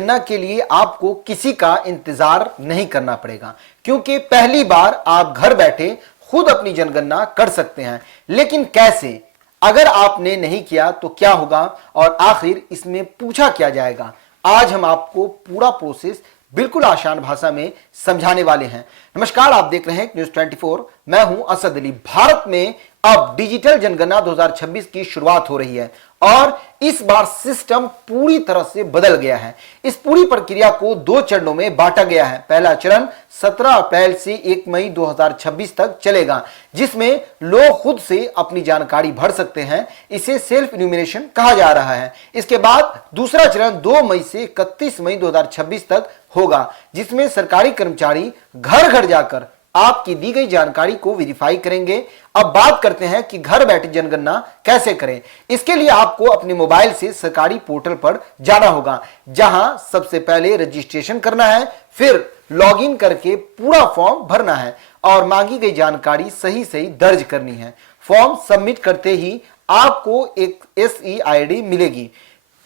जनगणना के लिए आपको किसी का इंतजार नहीं करना पड़ेगा, क्योंकि पहली बार आप घर बैठे खुद अपनी जनगणना कर सकते हैं। लेकिन कैसे? अगर आपने नहीं किया तो क्या होगा और आखिर इसमें पूछा क्या जाएगा, आज हम आपको पूरा प्रोसेस बिल्कुल आसान भाषा में समझाने वाले हैं। नमस्कार, आप देख रहे हैं न्यूज़ 24। मैं हूं असद अली। भारत में अब डिजिटल जनगणना 2026 की शुरुआत हो रही है और इस बार सिस्टम पूरी तरह से बदल गया है। इस पूरी प्रक्रिया को 2 चरणों में बांटा गया है। पहला चरण 17 अप्रैल से 1 मई 2026 तक चलेगा, जिसमें लोग खुद से अपनी जानकारी भर सकते हैं। इसे सेल्फ इन्यूमरेशन कहा जा रहा है। इसके बाद दूसरा चरण 2 मई से 31 मई 2026 तक होगा, जिसमें सरकारी कर्मचारी घर घर जाकर आपकी दी गई जानकारी को वेरीफाई करेंगे। अब बात करते हैं कि घर बैठे जनगणना कैसे करें। इसके लिए आपको अपने मोबाइल से सरकारी पोर्टल पर जाना होगा, जहां सबसे पहले रजिस्ट्रेशन करना है, फिर लॉगिन करके पूरा फॉर्म भरना है और मांगी गई जानकारी सही सही दर्ज करनी है। फॉर्म सबमिट करते ही आपको एक SE ID मिलेगी।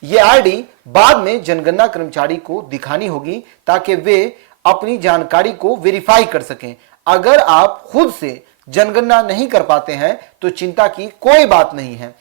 ये ID बाद में जनगणना कर्मचारी को दिखानी होगी ताकि वे अपनी जानकारी को वेरीफाई कर सकें। अगर आप खुद से जनगणना नहीं कर पाते हैं तो चिंता की कोई बात नहीं है।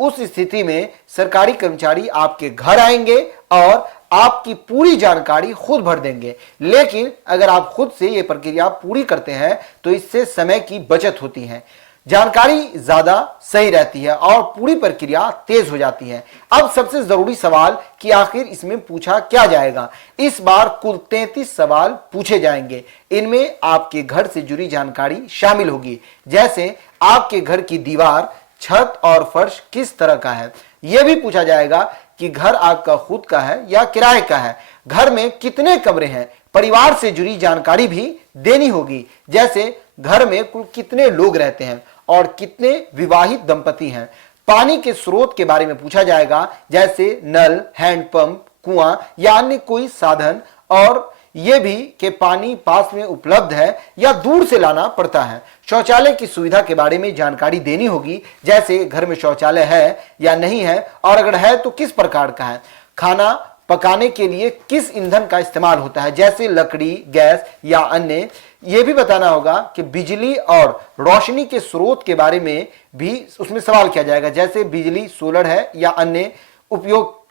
उस स्थिति में सरकारी कर्मचारी आपके घर आएंगे और आपकी पूरी जानकारी खुद भर देंगे। लेकिन अगर आप खुद से यह प्रक्रिया पूरी करते हैं तो इससे समय की बचत होती है, जानकारी ज्यादा सही रहती है और पूरी प्रक्रिया तेज हो जाती है। अब सबसे जरूरी सवाल कि आखिर इसमें पूछा क्या जाएगा। इस बार कुल 33 सवाल पूछे जाएंगे। इनमें आपके घर से जुड़ी जानकारी शामिल होगी, जैसे आपके घर की दीवार, छत और फर्श किस तरह का है। यह भी पूछा जाएगा कि घर आपका खुद का है या किराए का है, घर में कितने कमरे हैं। परिवार से जुड़ी जानकारी भी देनी होगी, जैसे घर में कुल कितने लोग रहते हैं और कितने विवाहित दंपति हैं। पानी के स्रोत के बारे में पूछा जाएगा, जैसे नल, हैंडपंप, कुआं या अन्य कोई साधन, और यह भी कि पानी पास में उपलब्ध है या दूर से लाना पड़ता है। शौचालय की सुविधा के बारे में जानकारी देनी होगी, जैसे घर में शौचालय है या नहीं है और अगर है तो किस प्रकार का है। खाना पकाने के लिए किस ईंधन का इस्तेमाल होता है, जैसे लकड़ी, गैस या अन्य। यह भी बताना होगा कि बिजली और रोशनी के स्रोत के बारे में भी उसमें सवाल किया जाएगा, जैसे बिजली सोलर है या अन्य उपयोग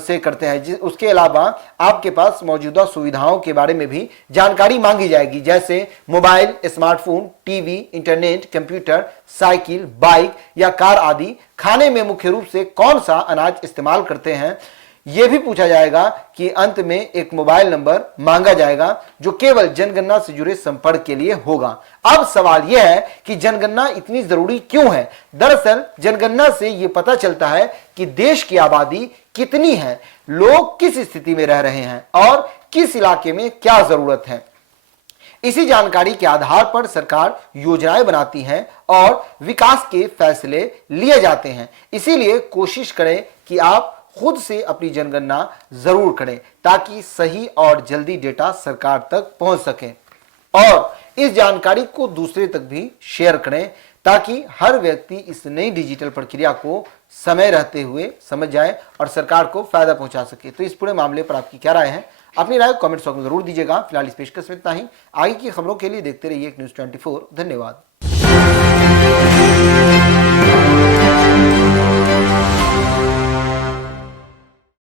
से करते हैं। उसके अलावा आपके पास मौजूदा सुविधाओं के बारे में भी जानकारी मांगी जाएगी, जैसे mobile, smartphone, TV, internet, computer, cycle, bike या कार आदि। खाने में मुख्य रूप से कौन सा अनाज इस्तेमाल करते हैं। यह भी पूछा जाएगा कि अंत में एक मोबाइल नंबर मांगा जाएगा जो केवल जनगणना से जुड़े संपर्क के लिए होगा। अब सवाल यह है कि जनगणना इतनी जरूरी क्यों है। दरअसल जनगणना से यह पता चलता है कि देश की आबादी कितनी है, लोग किस स्थिति में रह रहे हैं और किस इलाके में क्या जरूरत है। इसी जानकारी के आधार पर सरकार योजनाएं बनाती है और विकास के फैसले लिए जाते हैं। इसीलिए कोशिश करें कि आप खुद से अपनी जनगणना जरूर करें, ताकि सही और जल्दी डेटा सरकार तक पहुंच सके और इस जानकारी को दूसरे तक भी शेयर करें, ताकि हर व्यक्ति इस नई डिजिटल प्रक्रिया को समय रहते हुए समझ जाए और सरकार को फायदा पहुंचा सके। तो इस पूरे मामले पर आपकी क्या राय है, अपनी राय कमेंट बॉक्स में जरूर दीजिएगा। फिलहाल इस पेशकश में इतना ही। आगे की खबरों के लिए देखते रहिए न्यूज़ 24। धन्यवाद।